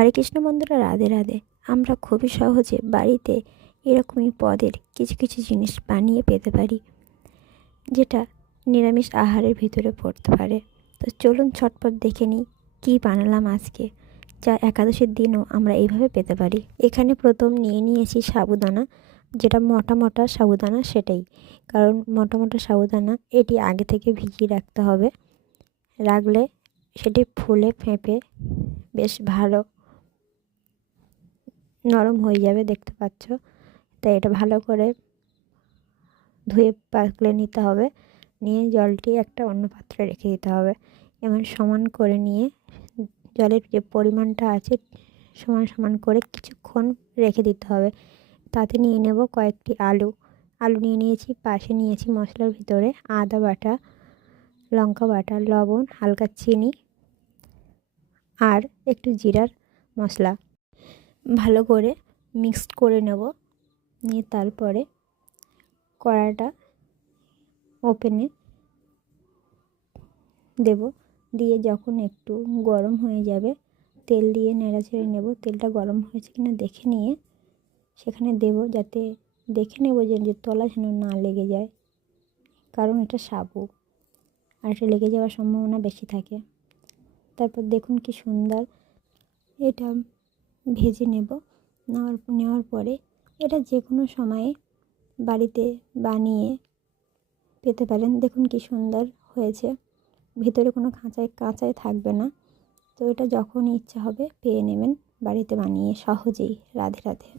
হরে কৃষ্ণ বন্ধুরা, রাধে রাধে। আমরা খুবই সহজে বাড়িতে এরকমই পদের কিছু কিছু জিনিস বানিয়ে পেতে পারি, যেটা নিরামিষ আহারের ভিতরে পড়তে পারে। তো চলুন ঝটপট দেখে নিই কী বানালাম আজকে, যা একাদশীর দিনও আমরা এইভাবে পেতে পারি। এখানে প্রথম নিয়েছি সাবুদানা, যেটা মোটা মোটা সাবুদানা সেটাই, কারণ মোটা মোটা সাবুদানা এটি আগে থেকে ভিজিয়ে রাখতে হবে। রাখলে সেটি ফুলে ফেঁপে বেশ ভালো নরম হয়ে যাবে, দেখতে পাচ্ছ। তাই এটা ভালো করে ধুয়ে পাকলে নিতে হবে। নিয়ে জলটি একটা অন্য পাত্রে রেখে দিতে হবে। এমন সমান করে নিয়ে জলের যে পরিমাণটা আছে সমান সমান করে কিছুক্ষণ রেখে দিতে হবে। তাতে নিয়ে নেব কয়েকটি আলু নিয়ে নিয়েছি। পাশে নিয়েছি মশলার ভিতরে আদা বাটা, লঙ্কা বাটা, লবণ, হালকা চিনি আর একটু জিরার মশলা। ভালো করে মিক্সড করে নেব। নিয়ে তারপরে কড়াটা ওপেনে দেব। দিয়ে যখন একটু গরম হয়ে যাবে তেল দিয়ে নেড়াচেড়ে নেব। তেলটা গরম হয়েছে কিনা দেখে নিয়ে সেখানে দেব, যাতে দেখে নেব যে তলা যেন না লেগে যায়, কারণ এটা সাবু আর এটা লেগে যাওয়ার সম্ভাবনা বেশি থাকে। তারপর দেখুন কি সুন্দর এটা ভেজে নেওয়ার পরে এটা যে কোনো সময়ে বাড়িতে বানিয়ে পেতে পারেন। দেখুন কি সুন্দর হয়েছে, ভিতরে কোনো কাঁচাই থাকবে না। তো এটা যখন ইচ্ছা হবে পেয়ে নেবেন বাড়িতে বানিয়ে সহজেই। রাধে রাধে।